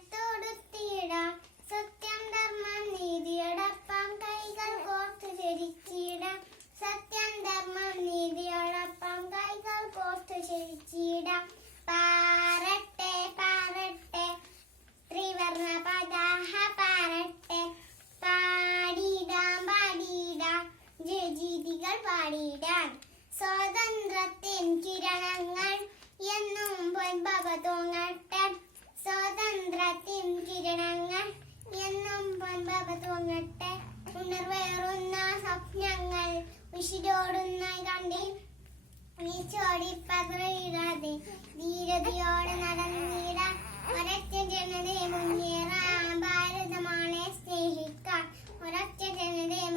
അഭിമാനത്തോടുത്തിടാം സത്യം ധർമ്മം നീതിയോടൊപ്പം കൈകൾ കോർത്തു ചരിച്ചിടാം സത്യം ധർമ്മം നീതിയോടൊപ്പം കൈകൾ കോർത്തു ചരിച്ചിടാം പാറട്ടെ പാറട്ടെ ത്രിവർണ പതാക പാറട്ടെ പാടിടാം പാടിടാം ജയഗീതികൾ പാടിടാം സ്വാതന്ത്ര്യത്തിൻ കിരണങ്ങൾ എന്നും പൊൻപവ തൂങ്ങട്ടെ സ്വാതന്ത്ര്യത്തിൻ കിരണങ്ങൾ എന്നും പൊൻപവ തൂങ്ങട്ടെ ഉണർവേറുന്ന സ്വപ്നങ്ങൾ വിഷിരോടുന്ന കണ്ടി നീച്ചോടി പതറിയിടാതെ ധീരതയോടെ നടന്നിടാൻ ഒരൊറ്റ ജനതയെ മുന്നേറാം ഭാരതമാണെ സ്നേഹിക്കാം ഒരൊറ്റ ജനതയെ